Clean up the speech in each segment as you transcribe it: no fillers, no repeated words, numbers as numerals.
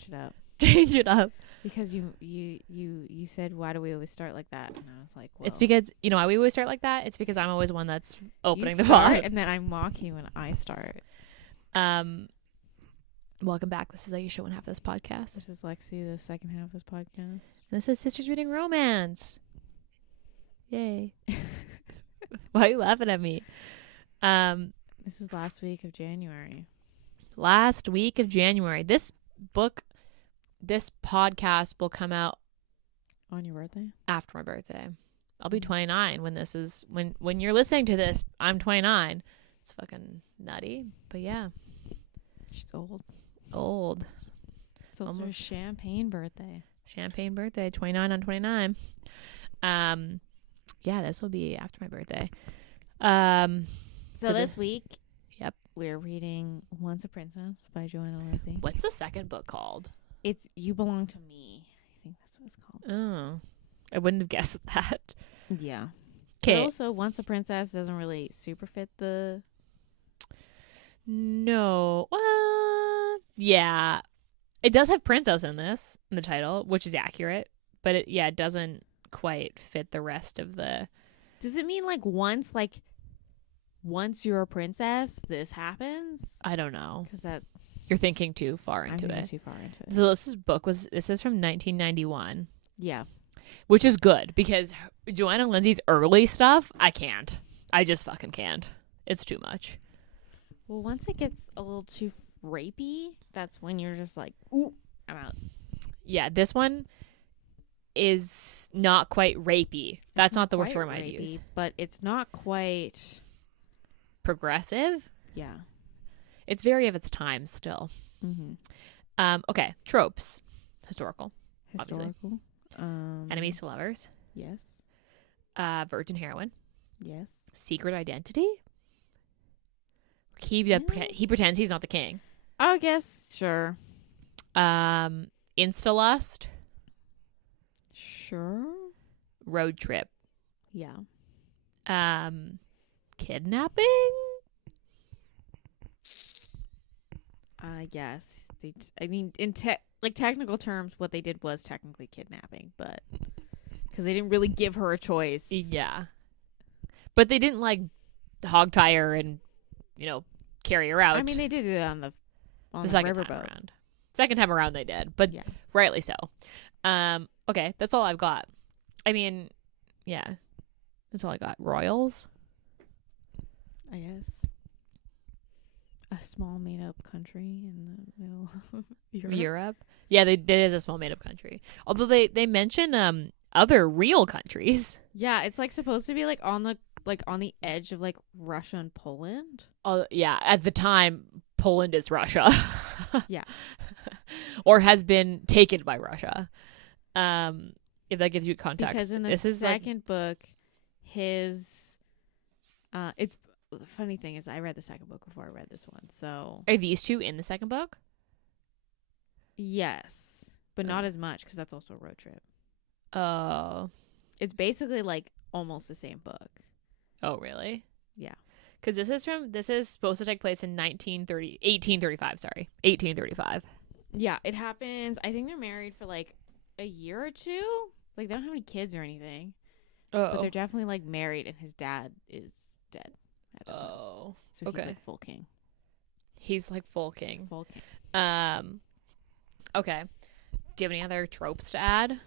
switch it up. Change it up. Because you said, why do we always start like that? And I was like, well, It's because, you know why we always start like that? It's because I'm always one that's opening the start, pod. and then I mock you when I start. Welcome back. This is Ayesha, one half of this podcast. This is Lexi, the second half of this podcast. This is Sisters Reading Romance. Yay. Why are you laughing at me? This is last week of January. Last week of January. This podcast will come out On your birthday? after my birthday. I'll be 29 when this is when you're listening to this. I'm 29. It's fucking nutty, but yeah, She's old. It's Also almost champagne birthday. 29 on 29. Yeah, this will be after my birthday. So this week, yep, we're reading Once a Princess by Johanna Lindsay. What's the second book called? It's You Belong to Me. I think that's what it's called. Oh, I wouldn't have guessed that. Yeah. Okay. Also, Once a Princess doesn't really super fit the... No. Yeah. It does have princess in the title, which is accurate, but it doesn't quite fit the rest of the... Does it mean once you're a princess, this happens? I don't know. Because that... You're thinking too far I'm into thinking it. too far into it. So this is from 1991. Yeah. Which is good because Johanna Lindsay's early stuff, I can't. I just fucking can't. It's too much. Well, once it gets a little too rapey, that's when you're just like, ooh, I'm out. Yeah, this one is not quite rapey. That's not the Quite term I'd rapey, use. but it's not quite... Progressive? Yeah. It's very of its time still. Mm-hmm. Okay, tropes. Historical. Obviously. Historical. Enemies to lovers. Yes. Virgin heroine. Yes. Secret identity. He pretends he's not the king. I guess, sure. Insta-lust. Sure. Road trip. Yeah. Kidnapping. I guess. In technical terms, what they did was technically kidnapping, but because they didn't really give her a choice. Yeah. But they didn't hog tie her and, carry her out. I mean, they did it on the second riverboat. time around. Second time around they did, but Yeah. rightly so. Okay, that's all I've got. I mean, yeah, that's all I got. Royals. I guess. A small made-up country in the middle of Europe. Yeah, it is a small made-up country. Although they mention other real countries. Yeah, it's supposed to be on the edge of Russia and Poland. Oh yeah, at the time Poland is Russia. Yeah. Or has been taken by Russia. If that gives you context. Because in the second book, his it's the funny thing is I read the second book before I read this one. So are these two in the second book? Yes, but not as much because that's also a road trip. Oh. It's basically almost the same book. Oh, really? Yeah. Because this is supposed to take place in 1835. Yeah, it happens. I think they're married for a year or two. They don't have any kids or anything. Oh. But they're definitely married, and his dad is dead. Oh. So okay. he's full king. He's full king. Full king. Okay. Do you have any other tropes to add?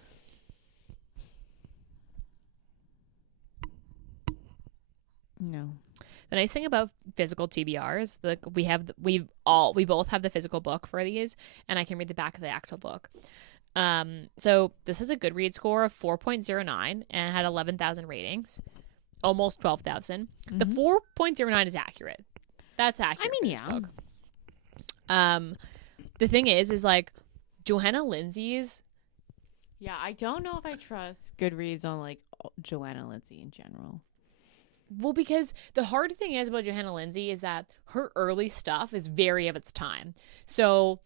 No. The nice thing about physical TBRs, we both have the physical book for these, and I can read the back of the actual book. So this has a Goodreads score of 4.09 and had 11,000 ratings, almost 12,000. Mm-hmm. The 4.09 is accurate. That's accurate. I mean, for this book. The thing is Johanna Lindsay's. Yeah, I don't know if I trust Goodreads on Johanna Lindsay in general. Well, because the hard thing is about Johanna Lindsay is that her early stuff is very of its time. So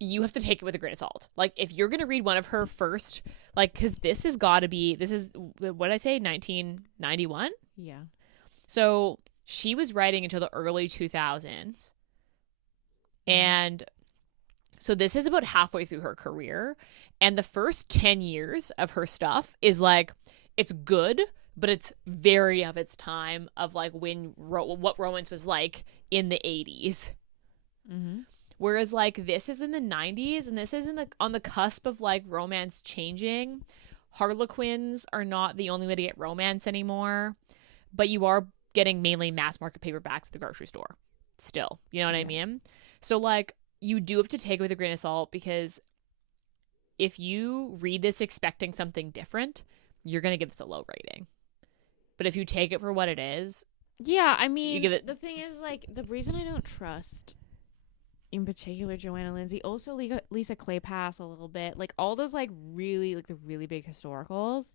you have to take it with a grain of salt. If you're going to read one of her first, because this is, what did I say, 1991? Yeah. So she was writing until the early 2000s. And So this is about halfway through her career, and the first 10 years of her stuff is like, it's good, but it's very of its time of like when what romance was like in the 80s. Mm-hmm. Whereas like this is in the 90s, and this is on the cusp of like romance changing. Harlequins are not the only way to get romance anymore, but you are getting mainly mass market paperbacks at the grocery store still. You know what I mean? So like, you do have to take it with a grain of salt, because if you read this expecting something different, you're going to give this a low rating. But if you take it for what it is, yeah, I mean, you give it... the thing is, like, the reason I don't trust, in particular, Johanna Lindsay, also Lisa Claypass a little bit, like, all those, like, really, like, the really big historicals,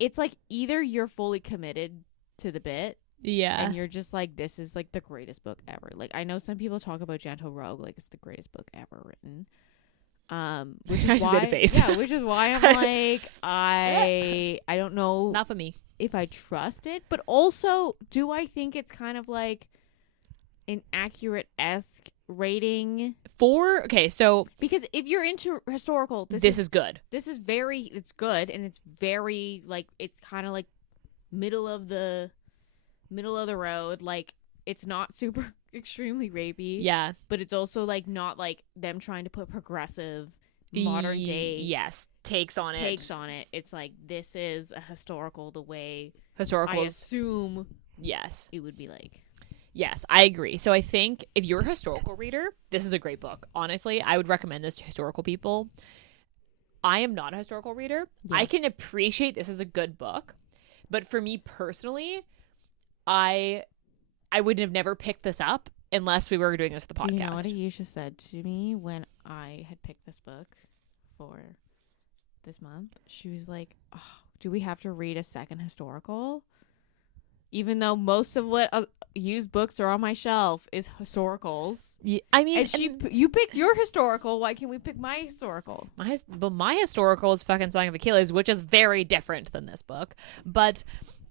it's like either you're fully committed to the bit, and you're just like, this is like the greatest book ever. Like, I know some people talk about Gentle Rogue like it's the greatest book ever written. Which is why, which is why I'm like, I don't know, not for me, if I trust it, but also, do I think it's kind of like an accurate-esque rating so because if you're into historical, this is good. It's good, and it's very like, it's kind of like middle of the road. Like, it's not super extremely rapey, but it's also like not like them trying to put progressive modern day takes on it. It's like, this is a historical the way historicals I assume it would be like. Yes, I agree. So I think if you're a historical reader, this is a great book. Honestly, I would recommend this to historical people. I am not a historical reader. I can appreciate this as a good book, but for me personally, I would have never picked this up unless we were doing this at the podcast. Do you know what Ayesha said to me when I had picked this book for this month? She was like, oh, do we have to read a second historical? Even though most of what used books are on my shelf is historicals. Yeah, I mean, you picked your historical. Why can't we pick my historical? My historical is fucking Song of Achilles, which is very different than this book. But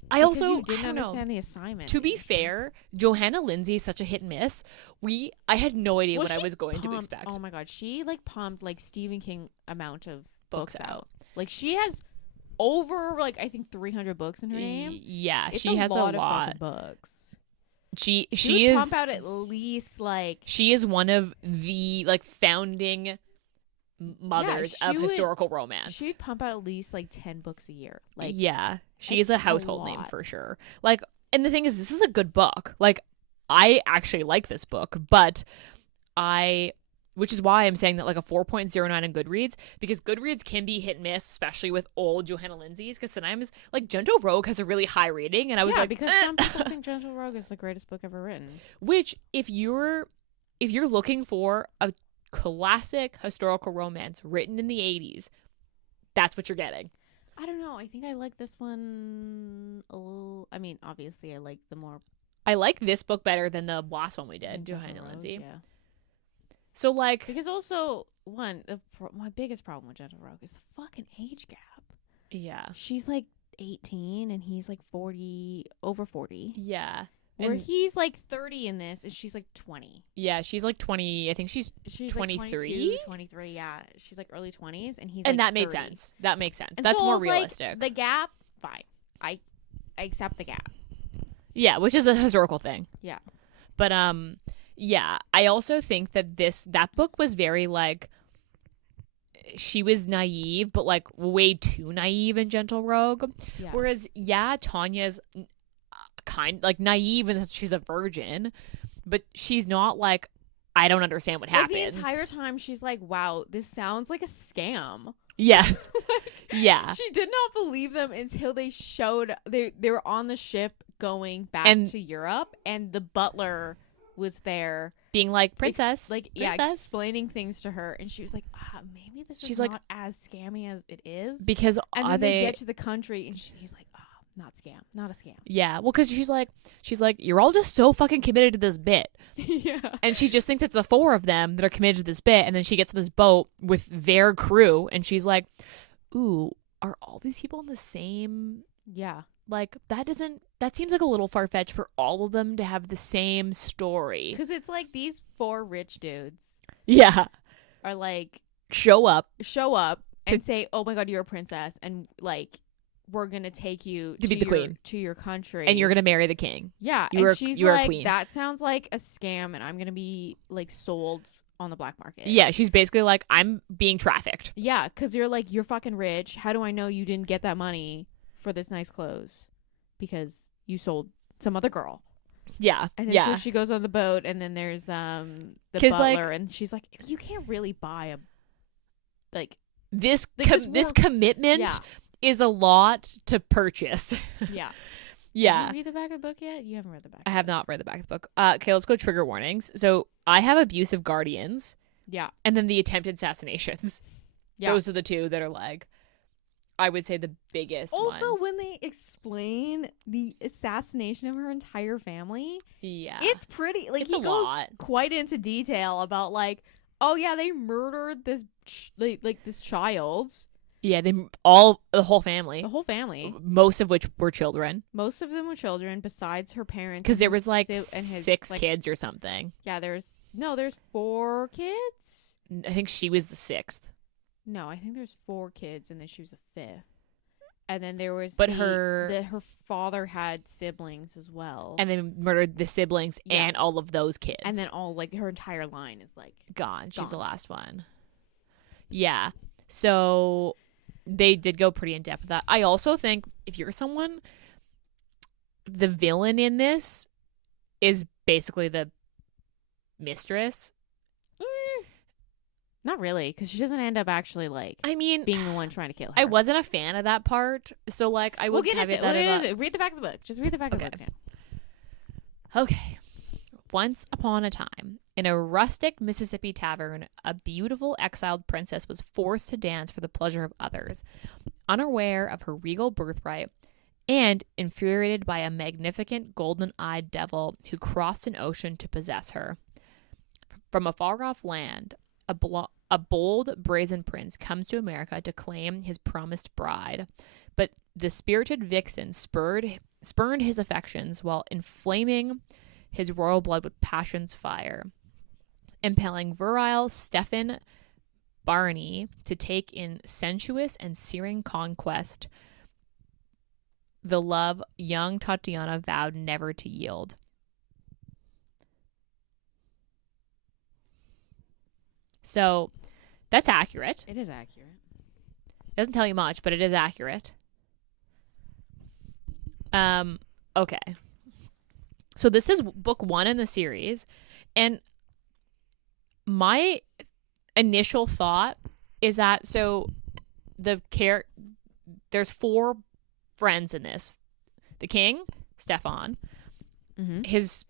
I because also you didn't understand the assignment. To be fair, Johanna Lindsay is such a hit and miss. I had no idea what I was going to expect. Oh my god, she like pumped like Stephen King amount of books out. Like, she has over like, I think 300 books in her name. Yeah, it's she has a lot of books. She would is pump out at least like, she is one of the like founding mothers of historical romance. She'd pump out at least like 10 books a year. Like, she is a household name for sure. Like, and the thing is, this is a good book. Like, I actually like this book, but which is why I'm saying that like a 4.09 on Goodreads, because Goodreads can be hit and miss, especially with old Johanna Lindsay's, because sometimes like Gentle Rogue has a really high rating, and I was like, because some people think Gentle Rogue is the greatest book ever written. Which, if you're looking for a classic historical romance written in the 80s, that's what you're getting. I don't know. I think I like this one a little. I mean, obviously, I like this book better than the last one we did, Johanna Lindsay. Yeah. So, like, because also, my biggest problem with Gentle Rogue is the fucking age gap. Yeah. She's like 18 and he's like 40, over 40. Yeah. Where he's like 30 in this and she's like 20. Yeah, she's like 20. I think she's 23. Like 22, 23, yeah. She's like early 20s and he's and like that made 30. sense. That makes sense. And that's so more like, realistic. the gap, fine. I accept the gap. Yeah, which is a historical thing. Yeah. But yeah, I also think that that book was very like, she was naive, but like way too naive in Gentle Rogue. Yeah. Whereas Tanya's kind like naive and she's a virgin, but she's not like, I don't understand what happens. The entire time she's like, wow, this sounds like a scam. Yes. Yeah. She did not believe them until they were on the ship going back to Europe, and the butler was there being like, princess, explaining things to her, and she was like, maybe this is not as scammy as it is, because and then they get to the country and she's like, not a scam. Yeah, well, because she's like, you're all just so fucking committed to this bit. Yeah. And she just thinks it's the four of them that are committed to this bit, and then she gets to this boat with their crew, and she's like, ooh, are all these people in the same? Yeah. Like, that seems like a little far-fetched for all of them to have the same story. Because it's like these four rich dudes. Yeah. are like show up and say, "Oh my God, you're a princess," and like we're gonna take you to be the queen to your country, and you're gonna marry the king. Yeah, she's you are like, a queen. that sounds like a scam, and I'm gonna be like sold on the black market. Yeah, she's basically like, I'm being trafficked. Yeah, because you're fucking rich. How do I know you didn't get that money for this nice clothes? Because you sold some other girl. Yeah, and then so she goes on the boat, and then there's the butler, and she's like, you can't really buy a like this commitment is a lot to purchase. Yeah. Yeah. Did you read the back of the book yet? You haven't read the back. I have not read the back of the book. Okay, let's go trigger warnings. So I have abusive guardians. Yeah. And then the attempted assassinations. Yeah. Those are the two that are like, I would say, the biggest also, ones. when they explain the assassination of her entire family, yeah, it's pretty, like, it's he a goes lot. Quite into detail about, like, oh yeah, they murdered this this child. Yeah, the whole family. The whole family. Most of which were children. Most of them were children, besides her parents. Because there was like six kids or something. Yeah, there's 4 kids. I think she was the 6th. No, I think there's 4 kids, and then she was the 5th. And then there was, her father had siblings as well. And they murdered the siblings and all of those kids. And then all, like, her entire line is like gone. She's the last one. Yeah. So they did go pretty in depth with that. I also think if you're someone, the villain in this is basically the mistress. Not really, because she doesn't end up actually, like, being the one trying to kill her. I wasn't a fan of that part, so, like, I will get into it. Read the back of the book. Just read the back of the book. Okay. Once upon a time, in a rustic Mississippi tavern, a beautiful exiled princess was forced to dance for the pleasure of others, unaware of her regal birthright, and infuriated by a magnificent golden-eyed devil who crossed an ocean to possess her. From a far-off land, a bold, brazen prince comes to America to claim his promised bride, but the spirited vixen spurned his affections while inflaming his royal blood with passion's fire, impelling virile Stephen Barney to take in sensuous and searing conquest, the love young Tatiana vowed never to yield. So, that's accurate. It is accurate. It doesn't tell you much, but it is accurate. Okay. So this is book 1 in the series, and my initial thought is that there's 4 friends in this. The king, Stefan, his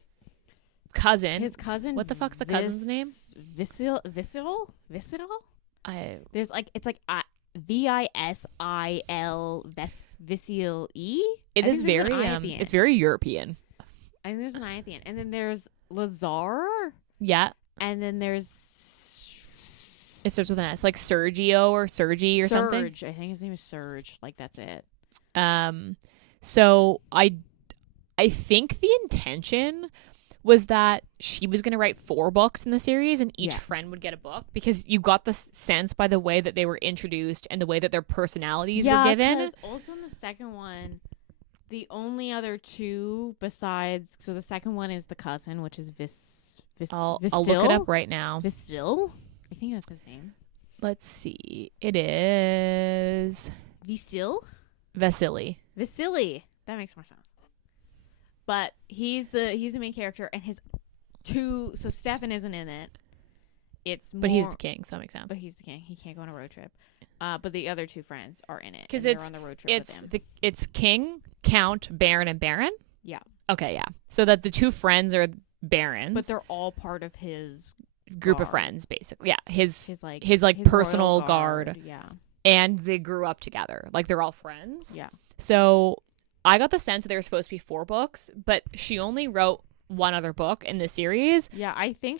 cousin. What the fuck's the cousin's name? Visil. There's like, it's like Visil Visil E. It is very it's very European. And there's an I at the end. And then there's Lazar. Yeah. And then there's... It starts with an S. Like Sergio or Sergi or something. Serge. I think his name is Serge. Like, that's it. So I think the intention was that she was going to write 4 books in the series, and each friend would get a book, because you got the sense by the way that they were introduced and the way that their personalities were given. Yeah, also in the second one... The only other 2 besides... So the second one is the cousin, which is I'll look it up right now. Vistil? I think that's his name. Let's see. It is... Vistil? Vasily. That makes more sense. But he's the main character, and his 2... So Stefan isn't in it. But he's the king, so that makes sense. But he's the king. He can't go on a road trip. But the other 2 friends are in it. Because they're on the road trip with him. It's king, count, baron, and baron? Yeah. Okay, yeah. So that the 2 friends are barons. But they're all part of his group guard. Of friends, basically. Yeah. His his personal guard. Yeah. And they grew up together. Like, they're all friends. Yeah. So I got the sense that there were supposed to be 4 books, but she only wrote 1 other book in the series. Yeah, I think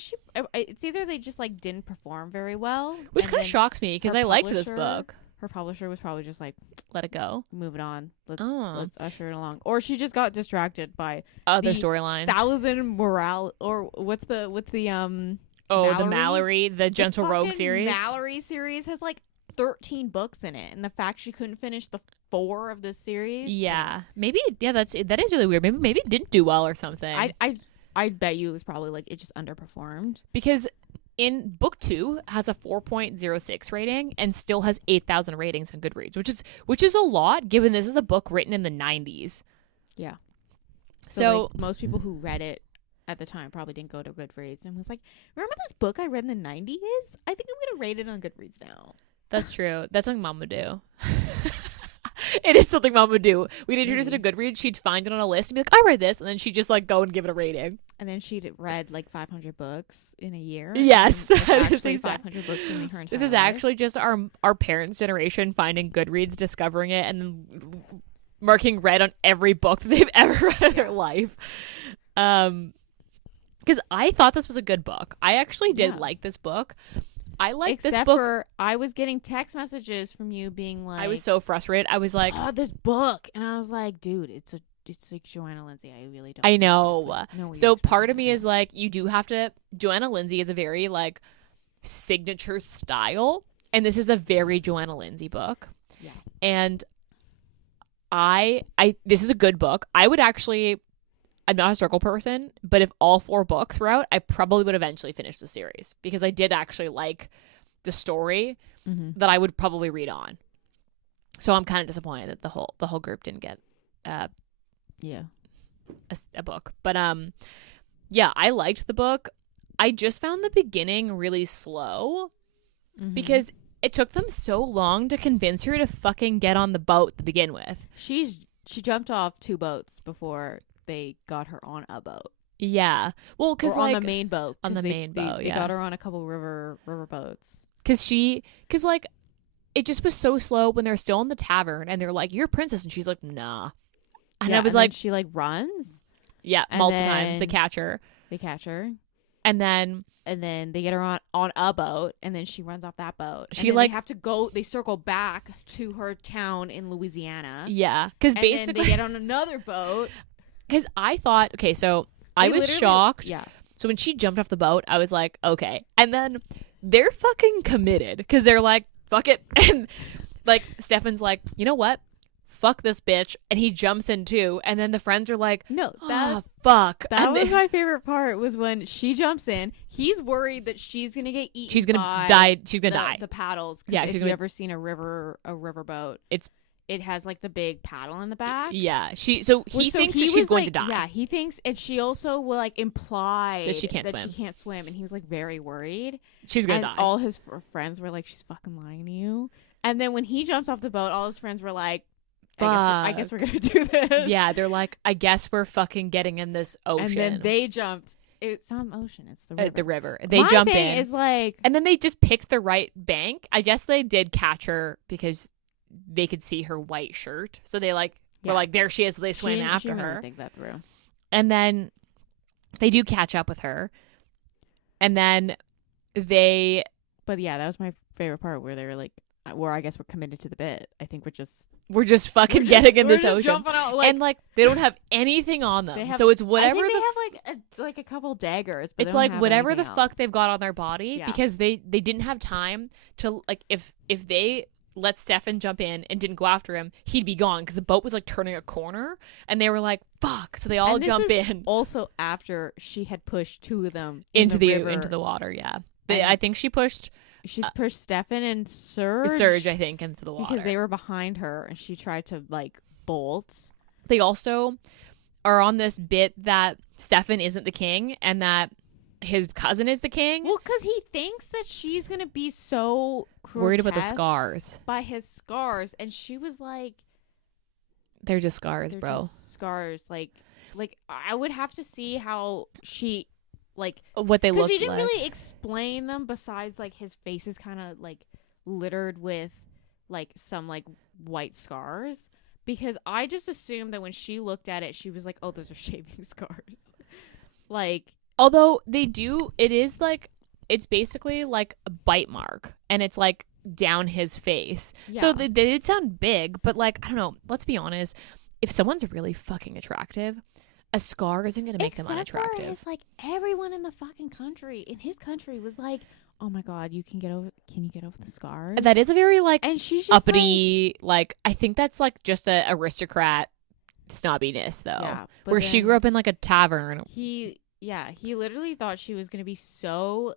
it's either they just, like, didn't perform very well. Which kind of shocks me, because I liked this book. Her publisher was probably just like, let it go. Move it on. Let's usher it along. Or she just got distracted by other storylines. 1,000 morale, or what's the Oh, the Mallory, the Gentle Rogue fucking series. Mallory series has like 13 books in it, and the fact she couldn't finish the 4 of this series. Yeah, maybe. Yeah, that is really weird. Maybe it didn't do well or something. I'd bet you it was probably like it just underperformed. Because in book 2 has a 4.06 rating and still has 8,000 ratings on Goodreads, which is a lot given this is a book written in the 90s. Yeah. So like, most people who read it at the time probably didn't go to Goodreads and was like, "Remember this book I read in the 90s? I think I'm gonna rate it on Goodreads now." that's true. That's something Mom would do. It is something Mom would do. We'd introduce it to Goodreads. She'd find it on a list and be like, "I read this," and then she'd just like go and give it a rating. And then she'd read like 500 books in a year. Yes, That that is actually exactly. 500 books in her entire This is life. actually just our parents' generation finding Goodreads, discovering it, and then marking red on every book that they've ever read in their life. Because I thought this was a good book. I actually did like this book. I like this book. For I was getting text messages from you being like, I was so frustrated. I was like, "Oh, this book," and I was like, "Dude, it's like Johanna Lindsay. I really don't." I know. what So you're part of talking me about. is like, you do have to. Johanna Lindsay is a very like signature style, and this is a very Johanna Lindsay book. Yeah. And I this is a good book. I would actually. I'm not a circle person, but if all 4 books were out, I probably would eventually finish the series because I did actually like the story that I would probably read on. So I'm kind of disappointed that the whole group didn't get a book. But yeah, I liked the book. I just found the beginning really slow because it took them so long to convince her to fucking get on the boat to begin with. She jumped off 2 boats before they got her on a boat. Yeah. Well, because on like the main boat. on the They main boat, They yeah. got her on a couple river boats. Because like it just was so slow when they're still in the tavern and they're like, "You're a princess," and she's like, "Nah." And I was like, she like runs. yeah, and multiple times. They then- catch her. They catch her, And then and then they get her on a boat, and then she runs off that boat. And She, then like- they have to go. They circle back to her town in Louisiana. yeah, because And then basically they get on another boat. because I thought, okay, so I They was literally- shocked. Yeah. So when she jumped off the boat, I was like, okay. And then they're fucking committed because they're like, fuck it. And like Stefan's like, you know what? Fuck this bitch. And he jumps in too. And then the friends are like, No, oh, fuck. that And was they- my favorite part. Was when she jumps in. He's worried that she's gonna get eaten. she's gonna by die. She's gonna die. The paddles. 'Cause Yeah, if she's you've gonna- ever seen a riverboat, It's- it has like the big paddle in the back. Yeah. He Well, thinks that he she's was, going like- to die. Yeah, he thinks, and she also will like imply That she can't swim. She can't swim, and he was like very worried. She's gonna And die. all his friends were like, "She's fucking lying to you." And then when he jumps off the boat, all his friends were like, I guess we're gonna do this." Yeah, they're like, I guess we're fucking getting in this ocean. And then they jumped. It's not an ocean. It's the river. the river. They My jump thing in. Is like, And then they just picked the right bank. I guess they did catch her because they could see her white shirt. So they like were Yeah. like, there she is. So they she swam didn't- after she didn't her. really think that through. And then they do catch up with her. And then they But yeah, that was my favorite part where they were like, where I guess we're committed to the bit. I think we're just were just fucking getting in we're this just ocean. jumping out, like, And like they don't have anything on they them. have- So it's I whatever think the they have like a couple daggers. But they it's don't like have whatever the anything fuck else. they've got on their body Yeah. because they didn't have time to like if they let Stefan jump in and didn't go after him, he'd be gone because the boat was like turning a corner and they were like, fuck. So they all And this jump is in Also, after she had pushed 2 of them into the river. into the water. Yeah. And- I think she pushed She's pushed Stefan and Surge. I think, into the water. because they were behind her, and she tried to like bolt. They also are on this bit that Stefan isn't the king and that his cousin is the king. Well, because he thinks that she's gonna be so Worried about the grotesque scars. by his scars, and she was like, They're just scars, "They're bro. just scars." Like I would have to see how she like. What they Because look she didn't like. really explain them besides like his face is kind of like littered with like some like white scars, because I just assumed that when she looked at it she was like, oh, those are shaving scars. Like, Although they do, it is like, it's basically like a bite mark and it's like down his face. So yeah. they did sound big, but like, I don't know, let's be honest. If someone's really fucking attractive, a scar isn't going to make Except them unattractive. For his, like, everyone in the fucking country, in his country, was like, oh my god, can you get over the scars? That is a very, like, and she's just uppity, like, I think that's, like, just a aristocrat snobbiness, though. Yeah, where she grew up in, like, a tavern. He literally thought she was going to be so,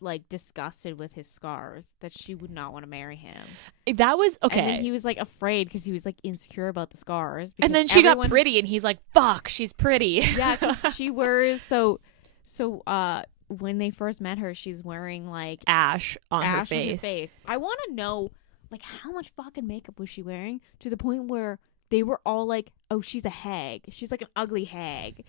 like, disgusted with his scars that she would not want to marry him. That was, okay. And then he was, like, afraid because he was, like, insecure about the scars. And then she got pretty, and he's like, fuck, she's pretty. Yeah, because she wears, when they first met her, she's wearing, like, ash on her face. I want to know, like, how much fucking makeup was she wearing to the point where they were all like, oh, she's a hag. She's, like, an ugly hag.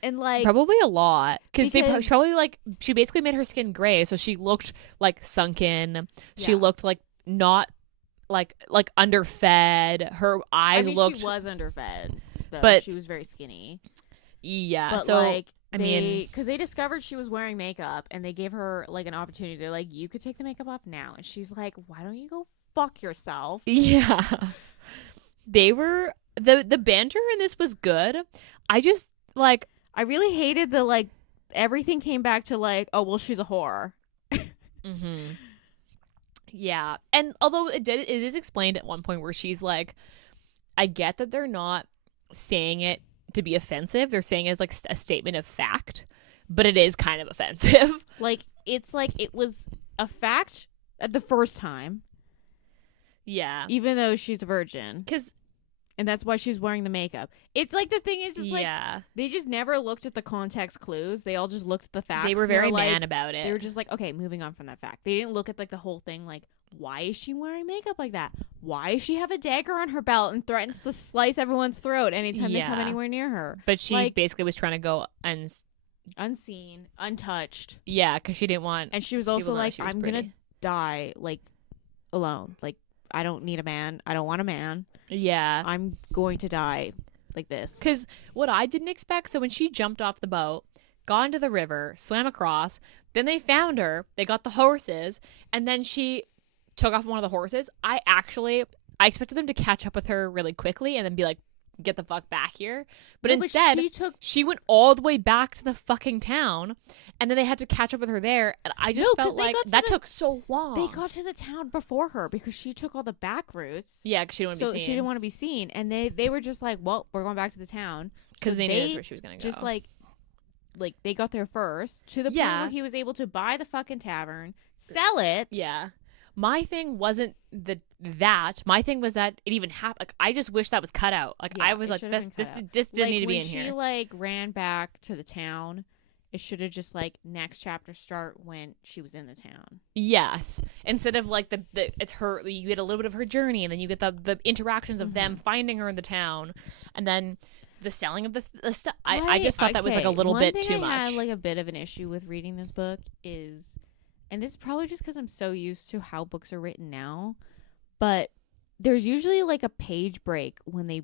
And, like, probably a lot because they probably, like, she basically made her skin gray, so she looked, like, sunken. She looked like not like underfed. Her eyes looked. She was underfed, though. But she was very skinny. Yeah, but, so like, I mean, because they discovered she was wearing makeup, and they gave her, like, an opportunity. They're like, you could take the makeup off now, and she's like, why don't you go fuck yourself? Yeah, they were the banter in this was good. I just, like, I really hated the, like, everything came back to, like, oh, well, she's a whore. Mm-hmm. Yeah. And although it is explained at one point where she's like, I get that they're not saying it to be offensive. They're saying it as, like, a statement of fact, but it is kind of offensive. Like, it's like it was a fact at the first time. Yeah. Even though she's a virgin. And that's why she's wearing the makeup. It's like, the thing is, like, they just never looked at the context clues. They all just looked at the facts. They were very man about it. They were just like, okay, moving on from that fact. They didn't look at, like, the whole thing, like, why is she wearing makeup like that? Why does she have a dagger on her belt and threatens to slice everyone's throat anytime they come anywhere near her? But she, like, basically was trying to go unseen, untouched. Yeah, because she didn't want. And she was also like, I'm going to die, like, alone. Like, I don't need a man. I don't want a man. Yeah. I'm going to die like this. Because what I didn't expect, so when she jumped off the boat, got into the river, swam across, then they found her, they got the horses, and then she took off one of the horses. I expected them to catch up with her really quickly and then be like, get the fuck back here. But instead, she went all the way back to the fucking town, and then they had to catch up with her there, and I just felt like that took so long. They got to the town before her because she took all the back routes. Yeah, because she didn't want to be seen. She didn't want to be seen, and they were just like, well, we're going back to the town. Because they knew that's where she was going to go. Just like they got there first, to the point where he was able to buy the fucking tavern, sell it. Yeah. My thing wasn't that. My thing was that it even happened. Like, I just wish that was cut out. Like, I was like, this didn't need to be in here. When she, like, ran back to the town, it should have just, like, next chapter start when she was in the town. Yes. Instead of, like, it's her, you get a little bit of her journey, and then you get the interactions of them finding her in the town, and then the selling of the stuff. I just thought that was, like, a little bit too much. I had, like, a bit of an issue with reading this book is, and this is probably just because I'm so used to how books are written now, but there's usually, like, a page break when they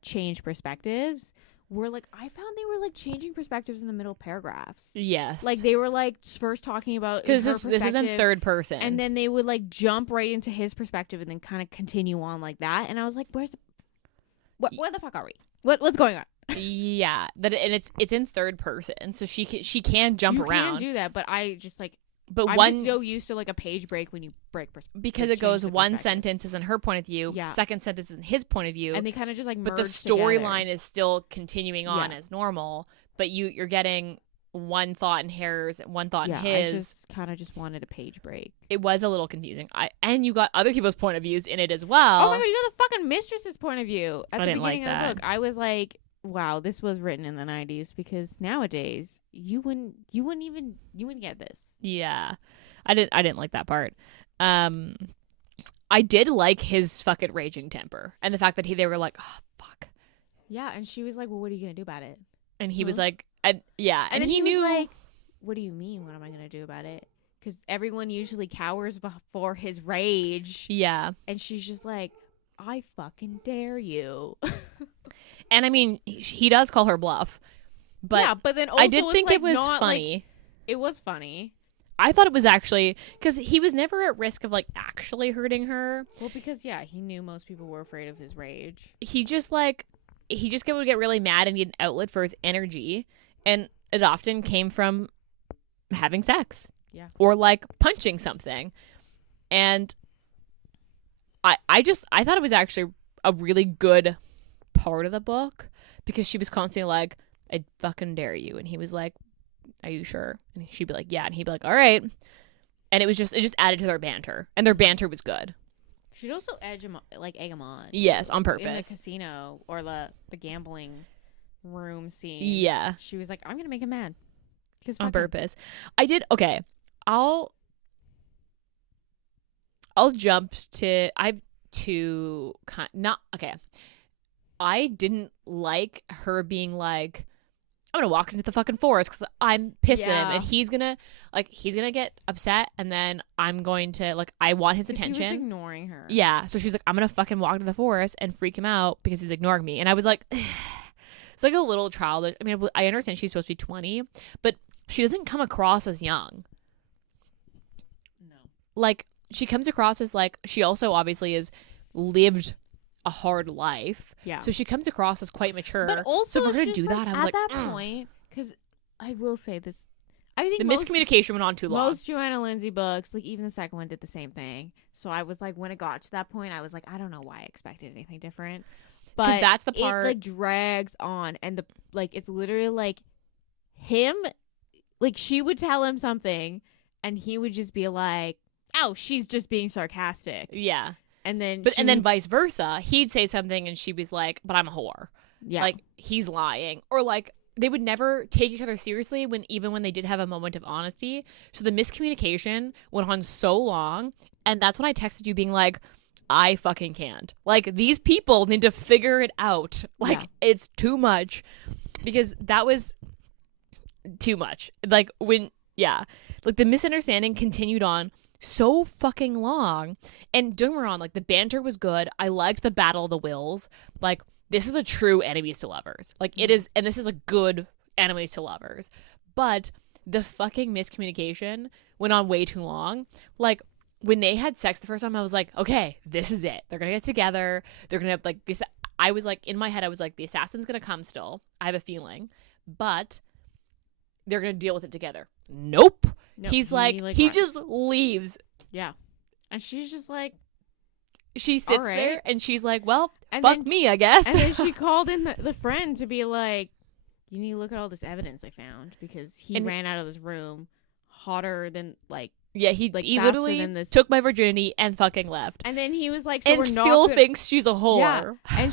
change perspectives where, like, I found they were, like, changing perspectives in the middle paragraphs. Yes. Like, they were, like, first talking about because this is in third person, and then they would, like, jump right into his perspective and then kind of continue on like that, and I was like, where the fuck are we? What's going on? Yeah, and it's in third person, so she can jump around. You can do that, but I just, like, but I'm just so used to, like, a page break when you break because it goes one sentence is in her point of view, second sentence is in his point of view, and they kind of just, like, merge but the storyline is still continuing on as normal, but you're getting one thought in hers, one thought in his. I just kind of just wanted a page break. It was a little confusing. And you got other people's point of views in it as well. Oh my god, you got the fucking mistress's point of view at the beginning of the book. I was like, wow, this was written in the 90s, because nowadays you wouldn't get this. Yeah. I didn't like that part. I did like his fucking raging temper and the fact that they were like, oh fuck. Yeah, and she was like, well, what are you going to do about it? And he was like, and he knew, was like, what do you mean, what am I going to do about it? Because everyone usually cowers before his rage. Yeah. And she's just like, I fucking dare you. And I mean, he does call her bluff, but yeah, but then also I did think, like, it was funny. Like, it was funny. I thought it was actually because he was never at risk of, like, actually hurting her. Well, because he knew most people were afraid of his rage. He just, like, he just would get really mad and need an outlet for his energy, and it often came from having sex, or like punching something. And I thought it was actually a really good part of the book, because she was constantly like, I fucking dare you, and he was like, are you sure? And she'd be like, yeah, and he'd be like, all right. And it just added to their banter, and their banter was good. She'd also egg him on. Yes, on purpose. In the casino or the gambling room scene. Yeah. She was like, I'm going to make him mad. On purpose. Okay. I'll jump to, I have two, I didn't like her being like, I'm gonna walk into the fucking forest because I'm pissed at him, and he's gonna get upset, and then I'm going to, like, I want his attention. He was ignoring her. Yeah, so she's like, I'm gonna fucking walk into the forest and freak him out because he's ignoring me. And I was like, it's like a little childish. I mean, I understand she's supposed to be 20, but she doesn't come across as young. No. Like, she comes across as, like, she also obviously has lived a hard life. Yeah. So she comes across as quite mature. But also, so if we're going to do that, I was like, at that point, because I will say this, I think the miscommunication went on too long. Most Johanna Lindsay books, like even the second one, did the same thing. So I was like, when it got to that point, I was like, I don't know why I expected anything different. But that's the part, it like drags on, and it's literally like him, like she would tell him something, and he would just be like, "Oh, she's just being sarcastic." Yeah. And then and then vice versa. He'd say something and she was like, but I'm a whore. Yeah. Like, he's lying. Or like, they would never take each other seriously even when they did have a moment of honesty. So the miscommunication went on so long. And that's when I texted you being like, I fucking can't. Like, these people need to figure it out. Like, it's too much. Because that was too much. Like, like the misunderstanding continued on so fucking long. And don't get me wrong, like, the banter was good. I liked the battle of the wills. Like, this is a true enemies to lovers. Like, it is, and this is a good enemies to lovers. But the fucking miscommunication went on way too long. Like, when they had sex the first time, I was like, okay, this is it. They're gonna get together. They're gonna have, like, this. I was like, in my head, I was like, the assassin's gonna come still. I have a feeling. But they're gonna deal with it together. Nope. He's he just leaves. Yeah. And she's just like, she sits there and she's like, well, fuck me, I guess. And then she called in the friend to be like, you need to look at all this evidence I found, because he ran out of this room hotter than, like, yeah, he literally took my virginity and fucking left. And then he was like, so and we're still thinks she's a whore. Yeah.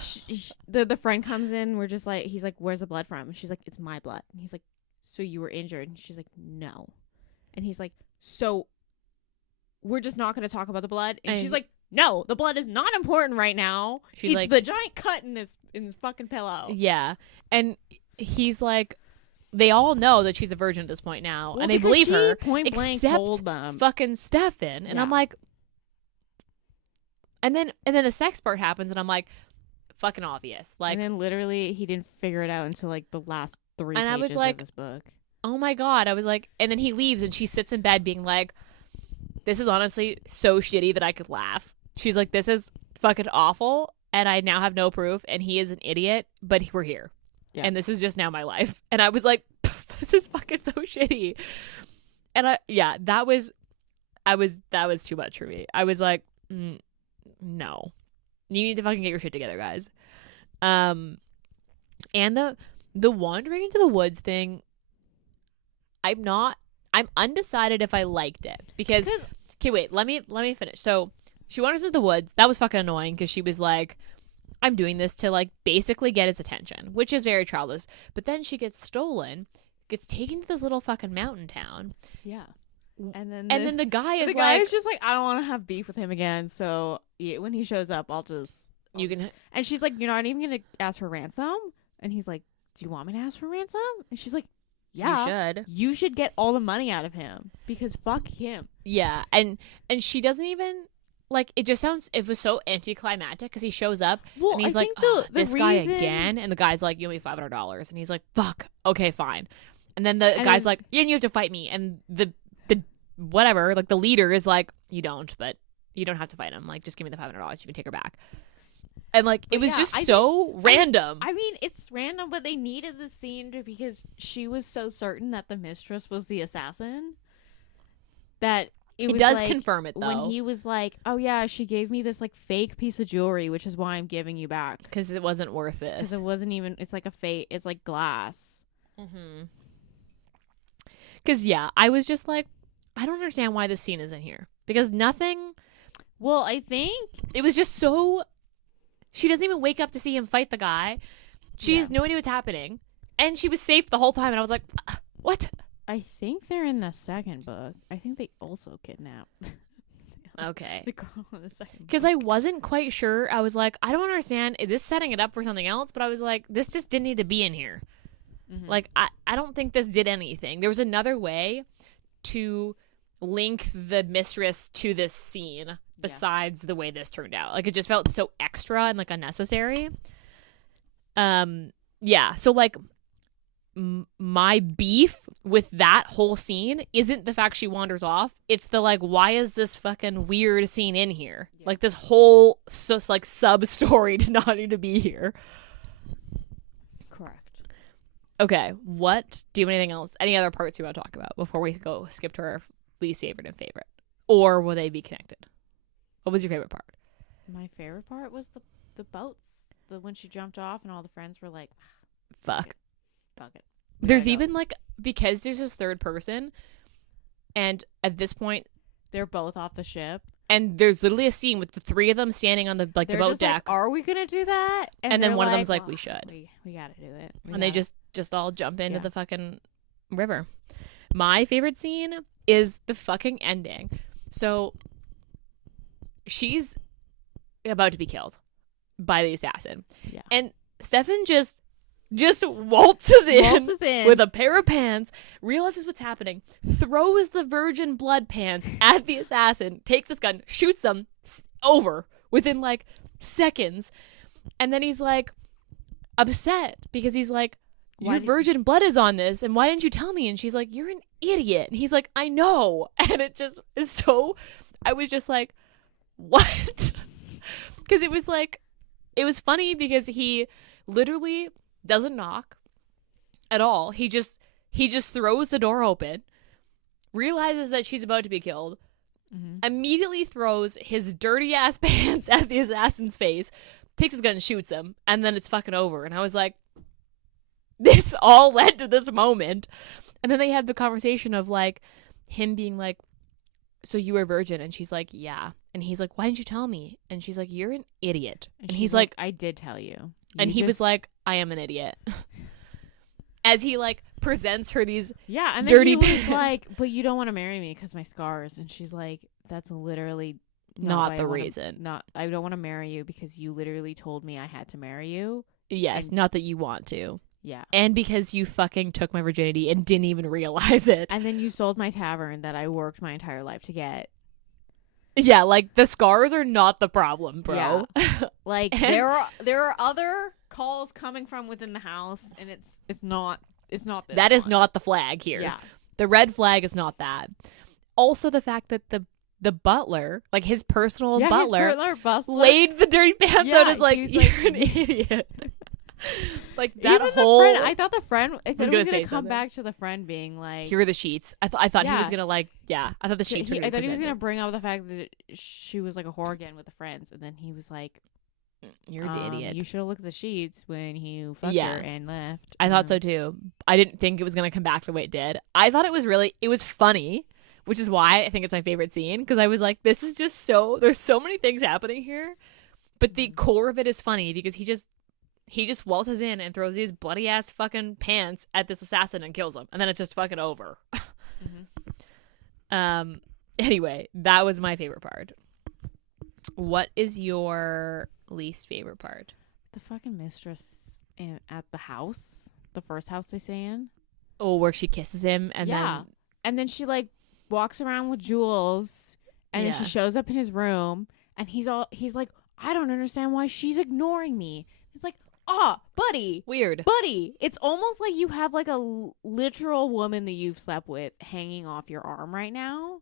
And the friend comes in, we're just like, he's like, where's the blood from? And she's like, it's my blood. And he's like, so you were injured? And she's like, no. And he's like, so we're just not going to talk about the blood? And she's like, no, the blood is not important right now. It's like, the giant cut in this fucking pillow. Yeah. And he's like, they all know that she's a virgin at this point now, and they believe her, point blank told them. Fucking Stefan. And I'm like, and then the sex part happens, and I'm like, fucking obvious. Like, and then literally he didn't figure it out until like the last 3 pages I was like, of this book. Oh my God. I was like, and then he leaves and she sits in bed being like, this is honestly so shitty that I could laugh. She's like, this is fucking awful, and I now have no proof, and he is an idiot, but we're here. Yeah. And this is just now my life. And I was like, this is fucking so shitty. And that was too much for me. I was like, no. You need to fucking get your shit together, guys. And the wandering into the woods thing, I'm undecided if I liked it. Because okay, wait, let me finish. So she wanders into the woods. That was fucking annoying, because she was like, I'm doing this to, like, basically get his attention, which is very childish. But then she gets stolen, gets taken to this little fucking mountain town. Yeah. And then the guy is just like, I don't want to have beef with him again. So when he shows up, and she's like, you're not even going to ask for ransom? And he's like, do you want me to ask for ransom? And she's like, yeah, you should get all the money out of him, because fuck him. Yeah. And she doesn't even, like, it was so anticlimactic, because he shows up and he's like, this guy again, and the guy's like, you owe me $500, and he's like, fuck, okay, fine. And then the guy's like, yeah, and you have to fight me, and the whatever, like, the leader is like, you don't have to fight him, like, just give me the $500, you can take her back. And like it was just so random. I mean, it's random, but they needed the scene because she was so certain that the mistress was the assassin that it does confirm it, though. When he was like, "Oh yeah, she gave me this like fake piece of jewelry, which is why I'm giving you back because it wasn't worth this. Because it wasn't even. It's like a fake. It's like glass." Because I was just like, I don't understand why this scene isn't here because nothing. Well, I think it was just so. She doesn't even wake up to see him fight the guy. She has no idea what's happening, and she was safe the whole time. And I was like, what? I think they're in the second book. I think they also kidnapped. Okay. The girl in the second book. Because I wasn't quite sure. I was like, I don't understand. Is this setting it up for something else? But I was like, this just didn't need to be in here. Like, I don't think this did anything. There was another way to link the mistress to this scene besides the way this turned out. Like, it just felt so extra and, like, unnecessary. So, like, my beef with that whole scene isn't the fact she wanders off. It's the, like, why is this fucking weird scene in here? Yeah. Like, this whole, like, sub-story did not need to be here. Correct. Okay, do you have anything else? Any other parts you want to talk about before we go skip to our least favorite and favorite? Or will they be connected? What was your favorite part? My favorite part was the boats. When she jumped off and all the friends were like, fuck it. There's even like, because there's this third person, and at this point they're both off the ship. And there's literally a scene with the three of them standing on the the boat deck. Like, are we gonna do that? And then one of them's like, we should. We gotta do it. They just all jump into the fucking river. My favorite scene is the fucking ending. So she's about to be killed by the assassin. Yeah. And Stefan just waltzes in with a pair of pants, realizes what's happening, throws the virgin blood pants at the assassin, takes his gun, shoots him over within like seconds. And then he's like upset because he's like, your virgin blood is on this, and why didn't you tell me? And she's like, you're an idiot. And he's like, I know. And it just is so, I was just like, what? Because it was like, it was funny because he literally doesn't knock at all. He just throws the door open, realizes that she's about to be killed, immediately throws his dirty ass pants at the assassin's face, takes his gun and shoots him, and then it's fucking over. And I was like, this all led to this moment. And then they had the conversation of like him being like, so you were a virgin? And she's like, yeah. And he's like, why didn't you tell me? And she's like, you're an idiot. And he's like, I did tell you. And he was like, I am an idiot. As he like presents her these and dirty then he pants. was like, but you don't want to marry me because my scars. And she's like, that's literally not the reason. I don't want to marry you because you literally told me I had to marry you. Yes, and not that you want to. Yeah. And because you fucking took my virginity and didn't even realize it. And then you sold my tavern that I worked my entire life to get. Yeah, like the scars are not the problem, bro. Yeah. Like there are other calls coming from within the house, and it's not this. That is not the flag here. Yeah. The red flag is not that. Also the fact that the butler, like his personal butler, laid the dirty pants out as like, you're an idiot. Like that even whole friend, I thought the friend was going to come something. back to the friend being like, here are the sheets. I thought he was going to like, I thought the sheets were I thought he was going to bring up the fact that she was like a whore again with the friends, and then he was like, you're an idiot. You should have looked at the sheets when you fucked her and left. I thought so too. I didn't think it was going to come back the way it did. I thought it was funny, which is why I think it's my favorite scene, because I was like, this is just there's so many things happening here, but the core of it is funny because he just waltzes in and throws these bloody ass fucking pants at this assassin and kills him, and then it's just fucking over. Anyway, that was my favorite part. What is your least favorite part? The fucking mistress at the house, the first house they stay in. Oh, where she kisses him and then she like walks around with Jules, and then she shows up in his room, and he's like, I don't understand why she's ignoring me. It's like, buddy. Weird. Buddy. It's almost like you have like a literal woman that you've slept with hanging off your arm right now.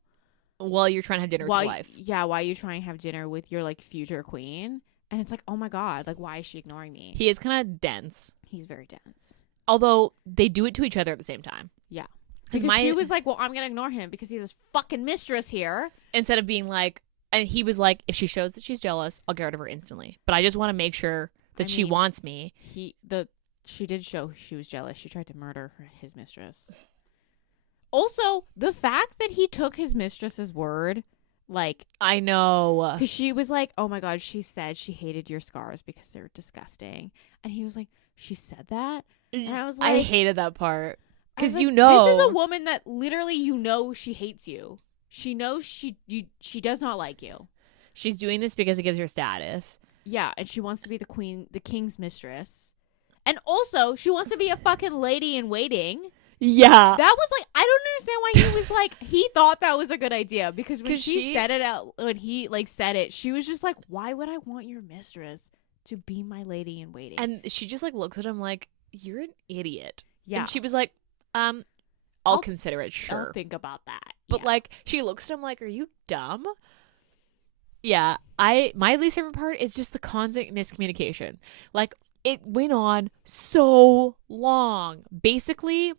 While you're trying to have dinner with your wife. Yeah, while you're trying to have dinner with your like future queen. And it's like, oh my God, like, why is she ignoring me? He is kind of dense. He's very dense. Although they do it to each other at the same time. Yeah. Because she was like, well, I'm going to ignore him because he's his fucking mistress here. Instead of being like, and he was like, if she shows that she's jealous, I'll get rid of her instantly. But I just want to make sure that she wants me. She did show she was jealous. She tried to murder his mistress. Also, the fact that he took his mistress's word, like, I know. because she was like, oh my God, she said she hated your scars because they're disgusting. And he was like, she said that? And I was like, I hated that part. Because like, you know. This is a woman that literally she hates you. She knows she does not like you. She's doing this because it gives her status. Yeah, and she wants to be the king's mistress. And also, she wants to be a fucking lady in waiting. Yeah. That was like, I don't understand why he was like, he thought that was a good idea. Because when she said it out, when he like said it, she was just like, why would I want your mistress to be my lady in waiting? And she just like looks at him like, you're an idiot. Yeah. And she was like, I'll consider it, sure. I'll think about that. But like, she looks at him like, are you dumb? Yeah. My least favorite part is just the constant miscommunication. Like, it went on so long. Basically,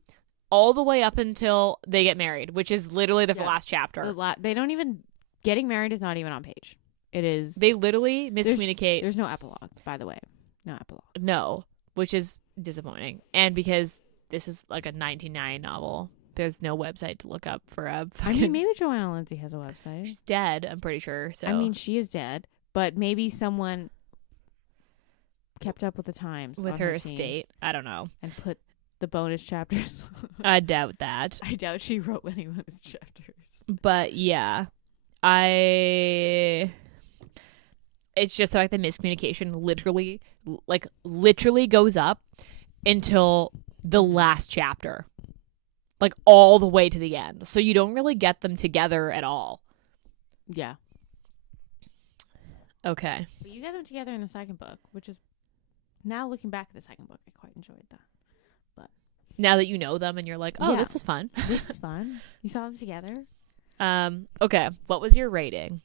all the way up until they get married, which is literally the last chapter. They don't even, getting married is not even on page. It is. They literally miscommunicate. There's no epilogue, by the way. No epilogue. No, which is disappointing. And because this is like a 1999 novel, there's no website to look up for a fucking... I mean, maybe Johanna Lindsay has a website. She's dead, I'm pretty sure. So I mean, she is dead, but maybe someone kept up with the times with her estate. I don't know. And put the bonus chapters. I doubt that. I doubt she wrote any bonus chapters. But yeah, it's just like the miscommunication literally goes up until the last chapter, like all the way to the end. So you don't really get them together at all. Yeah. Okay. But you get them together in the second book, which is, now looking back at the second book, I quite enjoyed that. But now that you know them and you're like, oh, this was fun. This is fun. You saw them together. Okay. What was your rating?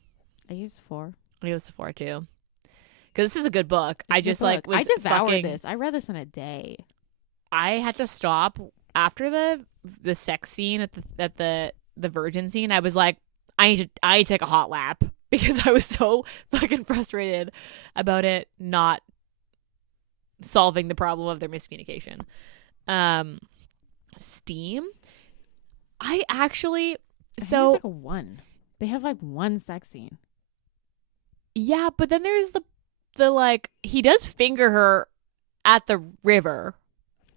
I used 4. I used 4 too. Because this is a good book. I devoured this. I read this in a day. I had to stop after the sex scene at the virgin scene. I was like, I need to take a hot lap because I was so fucking frustrated about it not solving the problem of their miscommunication. Steam. I actually think it's like a 1. They have like 1 sex scene. Yeah, but then there's the like, he does finger her at the river.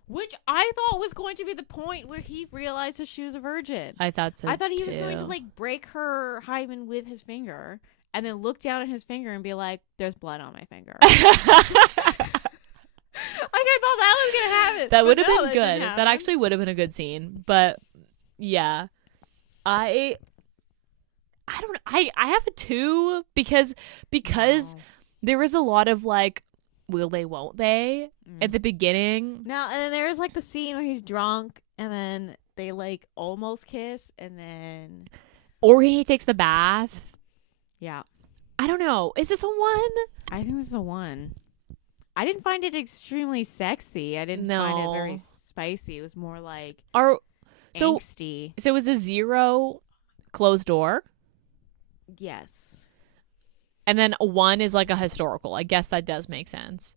Which I thought was going to be the point where he realized that she was a virgin. I thought so. I thought he was going to like break her hymen with his finger and then look down at his finger and be like, there's blood on my finger. Like, I thought that was going to happen. That would have been good. That actually would have been a good scene. But yeah, I don't know. I have a 2 because there was a lot of like, will they, won't they at the beginning. Now, and then there's like the scene where he's drunk and then they like almost kiss and then. Or he takes the bath. Yeah. I don't know. Is this a 1? I think this is a 1. I didn't find it extremely sexy. I didn't find it very spicy. It was more like angsty. So it was a 0 closed door? Yes. And then a 1 is like a historical. I guess that does make sense.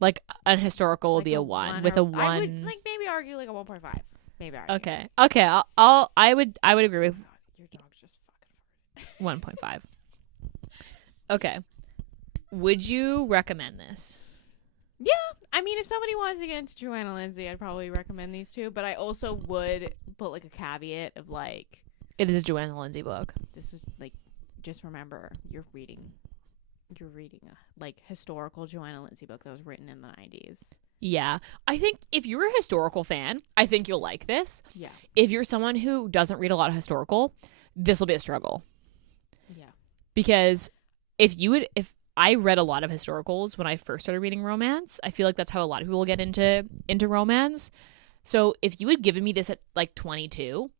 Like a historical would be a 1 with a 1. I would like maybe argue like a 1.5. Maybe. Okay. I would agree with. Your dog's just fucking 1.5. Okay. Would you recommend this? Yeah. I mean, if somebody wants to get into Johanna Lindsay, I'd probably recommend these 2. But I also would put like a caveat of like, it is a Johanna Lindsay book. This is like, just remember you're reading a like historical Johanna Lindsay book that was written in the 90s. Yeah. I think if you're a historical fan, I think you'll like this. Yeah. If you're someone who doesn't read a lot of historical, this will be a struggle. Yeah. Because if I read a lot of historicals when I first started reading romance, I feel like that's how a lot of people get into romance. So if you had given me this at like 22,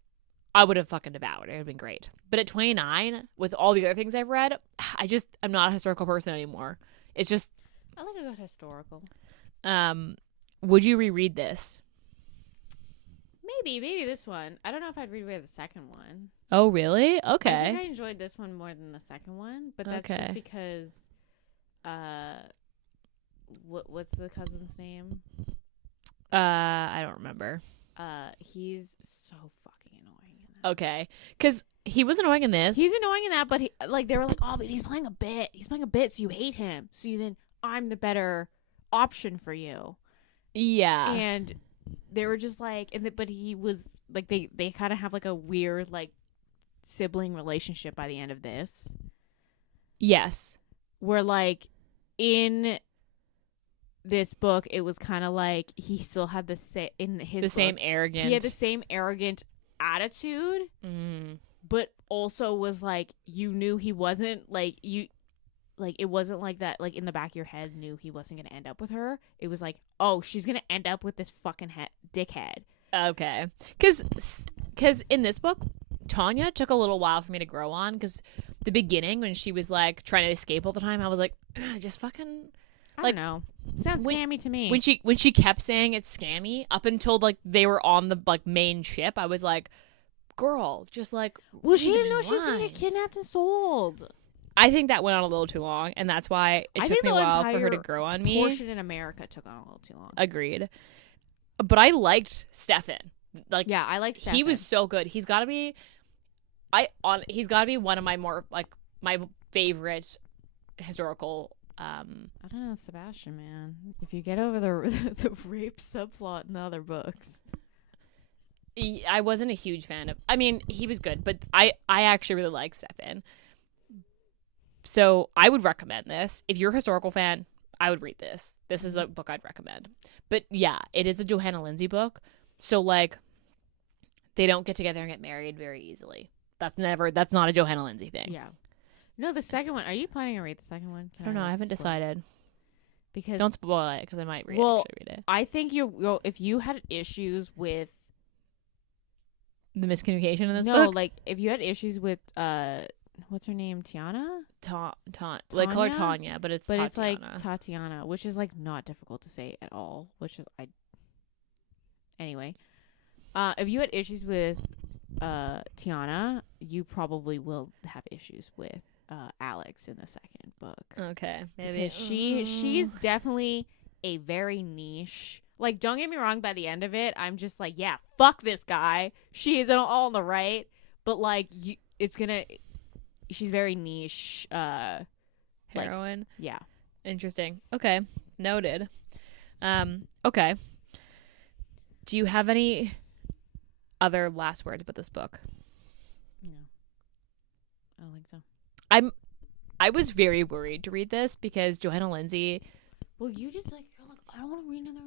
I would have fucking devoured it. It would have been great. But at 29, with all the other things I've read, I'm not a historical person anymore. It's just I like a good historical. would you reread this? Maybe this one. I don't know if I'd reread the second one. Oh, really? I think Okay. I enjoyed this one more than the second one, but that's Okay. just because what's the cousin's name? I don't remember. He's so fucking annoying in that. Okay. Cuz he was annoying in this. He's annoying in that, but they were like, "Oh, but he's playing a bit. He's playing a bit, so you hate him. So then I'm the better option for you." Yeah. And they were just like, but he was like, they kind of have like a weird like sibling relationship by the end of this, Yes. where like in this book it was kind of like he still had the same arrogant. he had the same arrogant attitude, but also was like, you knew he wasn't like you. Like, it wasn't like that, like, in the back of your head knew he wasn't going to end up with her. It was like, oh, she's going to end up with this fucking dickhead. Okay. Cuz in this book, Tanya took a little while for me to grow on, cuz the beginning when she was like trying to escape all the time, I was like, just fucking I like, don't know. Sounds scammy to me. when she kept saying it's scammy up until like they were on the like main ship, I was like, girl, just like, well, she didn't know she was going to get kidnapped and sold. I think that went on a little too long, and that's why it took me a while for her to grow on me. Portion in America took on a little too long. Agreed. But I liked Stefan. Like, yeah, I like Stefan. He was so good. He's got to be he's got to be one of my more like my favorite historical I don't know, Sebastian, man. If you get over the rape subplot in the other books. I wasn't a huge fan of. I mean, he was good, but I actually really like Stefan. So I would recommend this. If you're a historical fan, I would read this. This is a book I'd recommend. But yeah, it is a Johanna Lindsay book. So like, they don't get together and get married very easily. That's not a Johanna Lindsay thing. Yeah. No, the second one. Are you planning to read the second one? I don't know. I haven't decided. Because don't spoil it, because I might read it. I think if you had issues with the miscommunication in this book. No, like if you had issues with what's her name? Tiana? Like call her Tanya, but it's Tatiana. It's like Tatiana, which is like not difficult to say at all. Anyway, if you had issues with Tiana, you probably will have issues with Alex in the second book. Okay, maybe because she's definitely a very niche. Like, don't get me wrong. By the end of it, I'm just like, yeah, fuck this guy. She is all on the right, but like, she's very niche. Heroine. Like, yeah. Interesting. Okay. Noted. Okay. Do you have any other last words about this book? No. I don't think so. I was very worried to read this because Johanna Lindsay. Well, you're like, I don't want to read another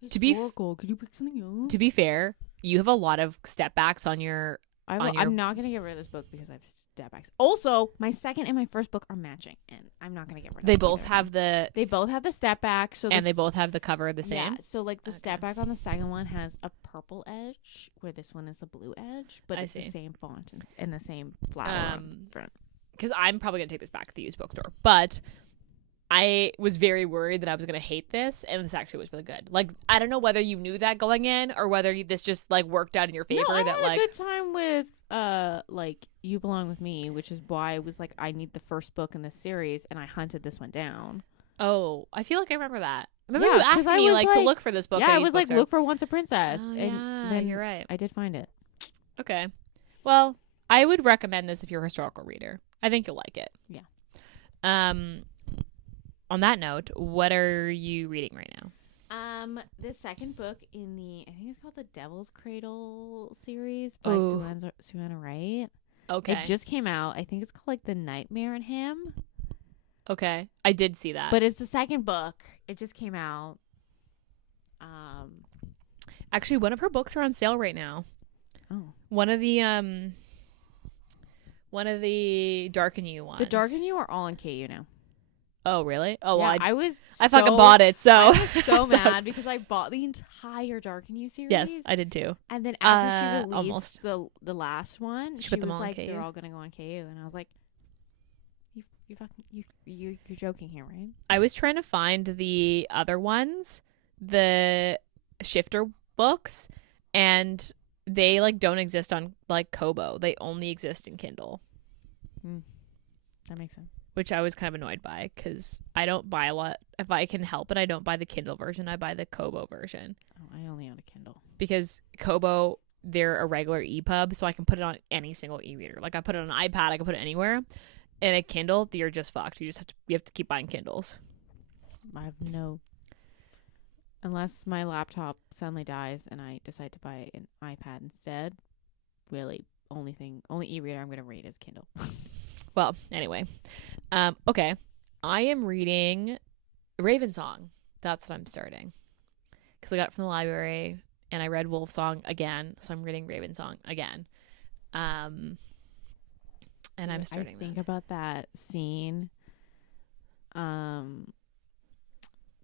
historical. Could you pick something else? To be fair, you have a lot of step backs on your. I'm not going to get rid of this book because I have step backs. Also, my second and my first book are matching, and I'm not going to get rid of them. They both have the step back, and they both have the cover the same. Yeah, so like the step back on the second one has a purple edge, where this one is a blue edge, but it's the same font and the same flower on front. Because I'm probably going to take this back to the used bookstore, but I was very worried that I was going to hate this, and this actually was really good. Like, I don't know whether you knew that going in or whether this just like worked out in your favor. No, I had a good time with like You Belong With Me, which is why I was like, I need the first book in this series, and I hunted this one down. Oh, I feel like I remember that. Remember you asked me like to look for this book. Yeah, I was like, look for Once a Princess. Oh, and then you're right. I did find it. Okay. Well, I would recommend this if you're a historical reader. I think you'll like it. Yeah. On that note, what are you reading right now? The second book in I think it's called the Devil's Cradle series by Susanna Wright. Okay. It just came out. I think it's called like The Nightmare in Him. Okay. I did see that. But it's the second book. It just came out. Actually, one of her books are on sale right now. Oh. One of the Dark and You ones. The Dark and You are all on KU now. Oh, really? Oh, yeah, well, I fucking bought it, so. I was so mad because I bought the entire Dark and You series. Yes, I did too. And then after she released the last one, she was like, they're all going to go on KU. And I was like, You're joking here, right? I was trying to find the other ones, the shifter books, and they like don't exist on like Kobo. They only exist in Kindle. That makes sense. Which I was kind of annoyed by because I don't buy a lot. If I can help it, I don't buy the Kindle version. I buy the Kobo version. Oh, I only own a Kindle. Because Kobo, they're a regular EPUB, so I can put it on any single e-reader. Like I put it on an iPad, I can put it anywhere. And a Kindle, you're just fucked. You have to keep buying Kindles. I have no, unless my laptop suddenly dies and I decide to buy an iPad instead. Really, only e-reader I'm gonna read is Kindle. Well, anyway, okay. I am reading Raven Song. That's what I'm starting because I got it from the library and I read Wolf Song again, so I'm reading Raven Song again. And I'm starting. I think about that scene,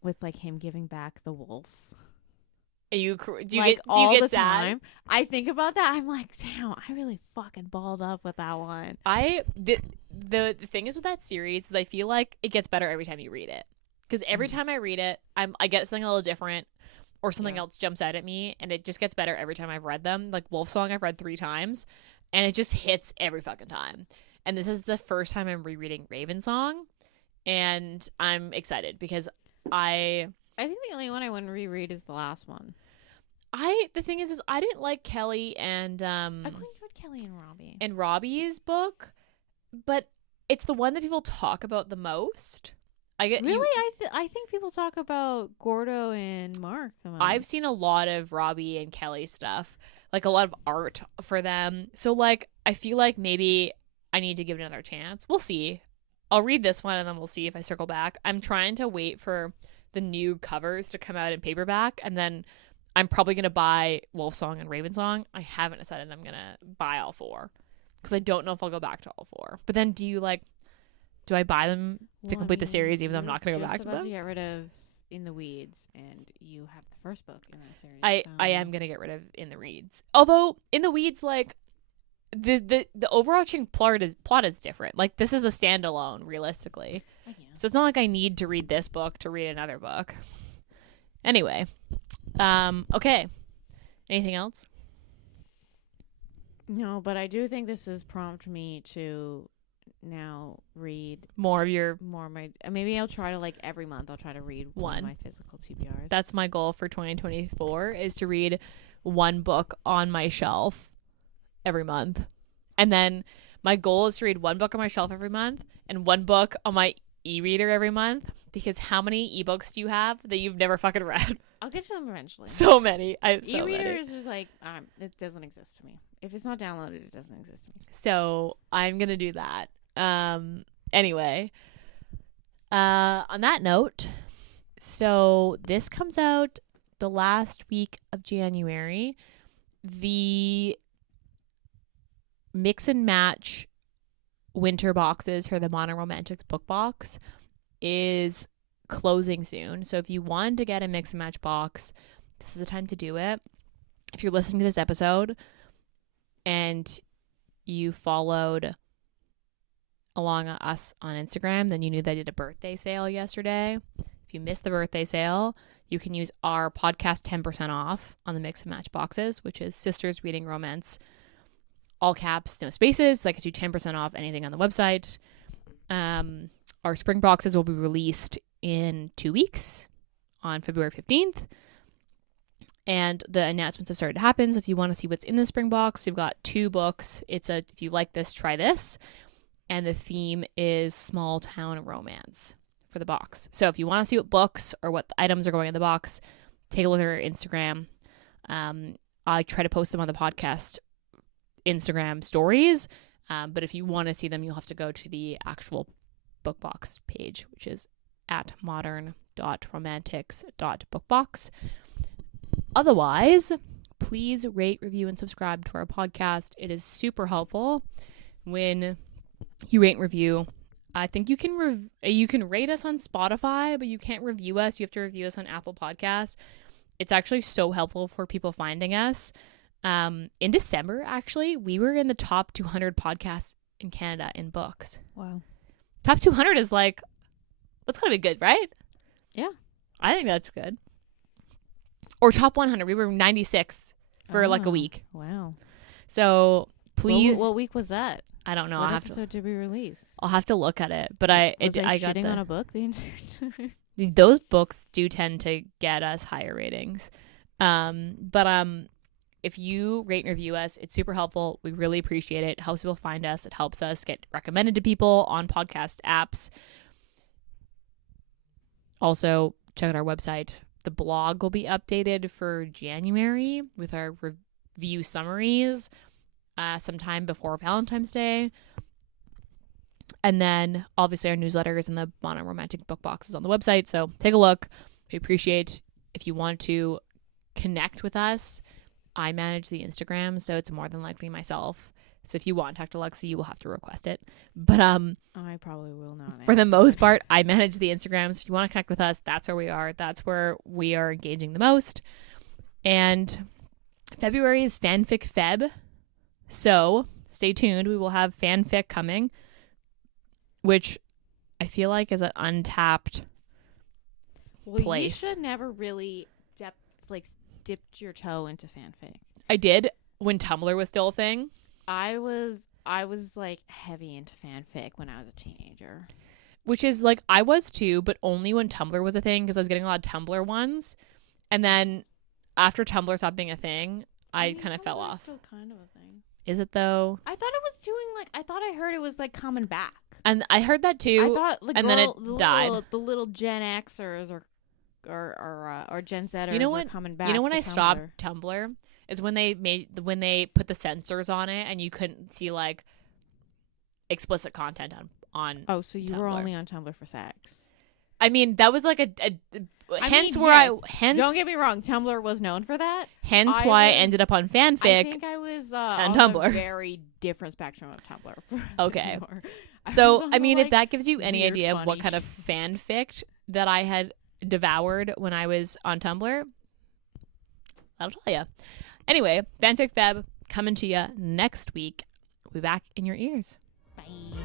with like him giving back the wolf. Do you like get the sad? Time, I think about that. I'm like, damn, I really fucking balled up with that one. The thing is with that series is I feel like it gets better every time you read it because every time I read it, I get something a little different or something else jumps out at me, and it just gets better every time I've read them. Like Wolf Song, I've read 3 times, and it just hits every fucking time. And this is the first time I'm rereading Raven Song, and I'm excited because I think the only one I wouldn't reread is the last one. The thing is I didn't like Kelly and I quite enjoyed Kelly and Robbie. And Robbie's book, but it's the one that people talk about the most. I think people talk about Gordo and Mark the most. I've seen a lot of Robbie and Kelly stuff, like a lot of art for them. So like I feel like maybe I need to give it another chance. We'll see. I'll read this one and then we'll see if I circle back. I'm trying to wait for the new covers to come out in paperback, and then I'm probably going to buy Wolf Song and Raven Song. I haven't decided I'm going to buy all 4 because I don't know if I'll go back to all 4. But then do I buy them to complete the series even though I'm not going to go back to them? Just about to get rid of In the Weeds, and you have the first book in that series. I am going to get rid of In the Weeds. Although In the Weeds, like the overarching plot is different. Like this is a standalone realistically. So it's not like I need to read this book to read another book. Anyway, okay. Anything else? No, but I do think this has prompted me to now read more of my. Maybe I'll try to like every month. I'll try to read one of my physical TBRs. That's my goal for 2024 is to read one book on my shelf every month, and then my goal is to read one book on my shelf every month and one book on my e-reader every month. Because how many ebooks do you have that you've never fucking read? I'll get to them eventually. So many. E-reader is just like it doesn't exist to me. If it's not downloaded, it doesn't exist to me. So I'm gonna do that. Anyway, on that note, so this comes out the last week of January. The mix and match winter boxes for the Modern Romantics book box is closing soon. So if you want to get a mix and match box, this is the time to do it. If you're listening to this episode and you followed along us on Instagram, then you knew that I did a birthday sale yesterday. If you missed the birthday sale, you can use our podcast 10% off on the mix and match boxes, which is Sisters Reading Romance, all caps, no spaces. That gets you 10% off anything on the website. Our spring boxes will be released in 2 weeks on February 15th. And the announcements have started to happen. So if you want to see what's in the spring box, we've got 2 books. It's if you like this, try this. And the theme is small town romance for the box. So if you want to see what books or what the items are going in the box, take a look at our Instagram. I try to post them on the podcast Instagram stories. But if you want to see them, you'll have to go to the actual book box page, which is at modern.romantics.bookbox. Otherwise, please rate, review, and subscribe to our podcast. It is super helpful when you rate and review. I think you can rate us on Spotify, but you can't review us. You have to review us on Apple Podcasts. It's actually so helpful for people finding us. In December, actually, we were in the top 200 podcasts in Canada in books. Wow. Top 200 is like, that's gotta be good, right? Yeah. I think that's good. Or top 100. We were 96th for like a week. Wow. So please. What week was that? I don't know. What episode did we release? I'll have to look at it. But I got shitting on a book the entire time. Those books do tend to get us higher ratings. If you rate and review us, it's super helpful. We really appreciate it. It helps people find us. It helps us get recommended to people on podcast apps. Also, check out our website. The blog will be updated for January with our review summaries sometime before Valentine's Day. And then, obviously, our newsletters and the Mono Romantic book boxes on the website. So take a look. We appreciate if you want to connect with us. I manage the Instagram, so it's more than likely myself. So if you want to talk to Lexi, you will have to request it. But I probably will not. For the most part, I manage the Instagrams. So if you want to connect with us, that's where we are. That's where we are engaging the most. And February is Fanfic Feb. So stay tuned. We will have fanfic coming, which I feel like is an untapped place. You should never really dipped your toe into fanfic. I did when Tumblr was still a thing. I was like heavy into fanfic when I was a teenager. Which is like I was too, but only when Tumblr was a thing because I was getting a lot of Tumblr ones. And then after Tumblr stopped being a thing, I kind of fell off. Still kind of a thing. Is it though? I thought it was doing I thought I heard it was like coming back. And I heard that too. I thought then it died. The little Gen Xers or Gen Zers are coming back. You know when I Tumblr. stopped Tumblr is when they put the censors on it and you couldn't see like explicit content on. Oh, so you Tumblr. were only on Tumblr for sex. I mean, that was like hence. Don't get me wrong, Tumblr was known for that. Hence why I ended up on fanfic. I think I was on on Tumblr. a very different spectrum of Tumblr. Okay. So I mean, if that gives you any idea of what kind of fanfic that I had devoured when I was on Tumblr, that'll tell you. Anyway, Fanfic Feb coming to you next week. We'll be back in your ears. Bye.